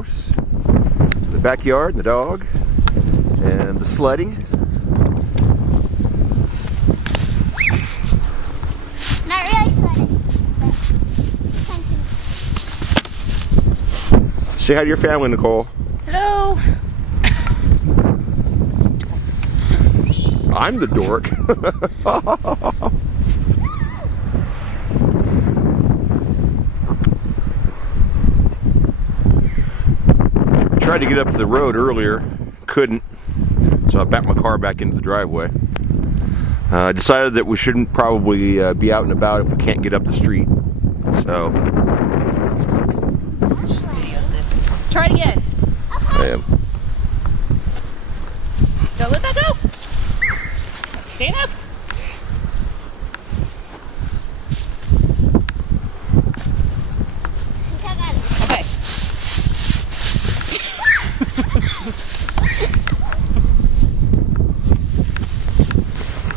house, the backyard, the dog, and the sledding. Not really sledding, but something. Say hi to your family, Nicole. Hello. I'm the dork. I tried to get up to the road earlier, couldn't, so I backed my car back into the driveway. I decided that we shouldn't probably be out and about if we can't get up the street. So, Try it again. I am. Don't let that go. Stand up. Okay.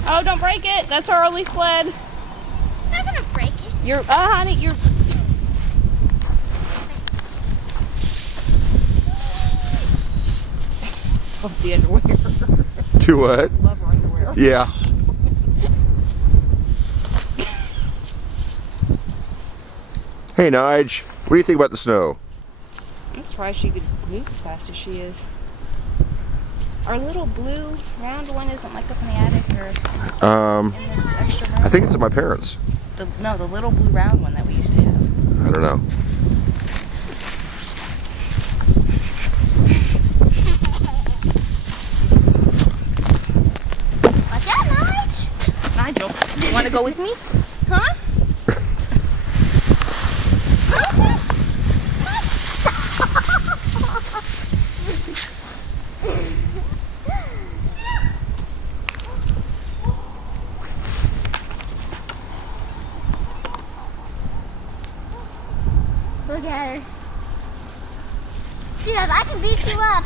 Oh, don't break it. That's our only sled. I'm not gonna break it. You're, honey, you're. Oh, the underwear. To what? Love our underwear. Yeah. Hey, Nige. What do you think about the snow? I'm surprised she could move as fast as she is. Our little blue round one isn't like up in the attic or in this extra room. I think it's at my parents'. The little blue round one that we used to have. I don't know. Watch out, Nige. Nigel, you want to go with me? Huh? Look at her. She goes, I can beat you up.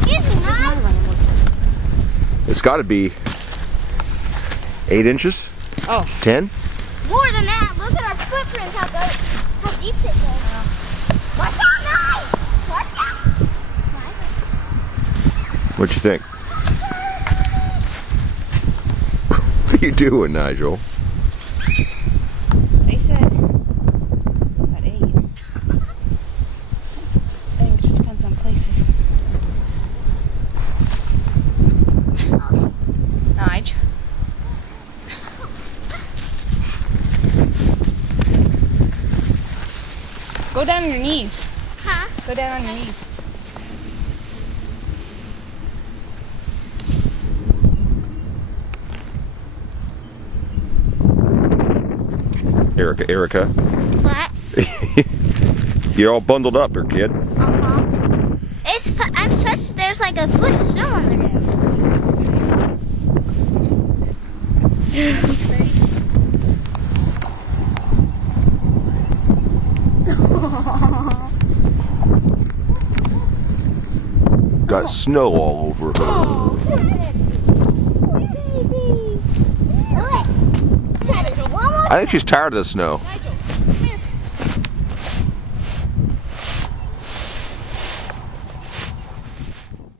Excuse me, Nige. It's got to be 8 inches? Oh. 10? More than that. Look at our footprints, how deep they go. Watch out, Nige. Watch out. What'd you think? What are you doing, Nigel? They said about 8. I think it just depends on places. Nige. Go down on your knees. Huh? Go down on your knees. Erica. What? You're all bundled up here, kid. Uh-huh. I'm supposed there's like a foot of snow on the ground. Got snow all over her. Oh, baby. Look. One more I think she's tired of the snow. Nigel.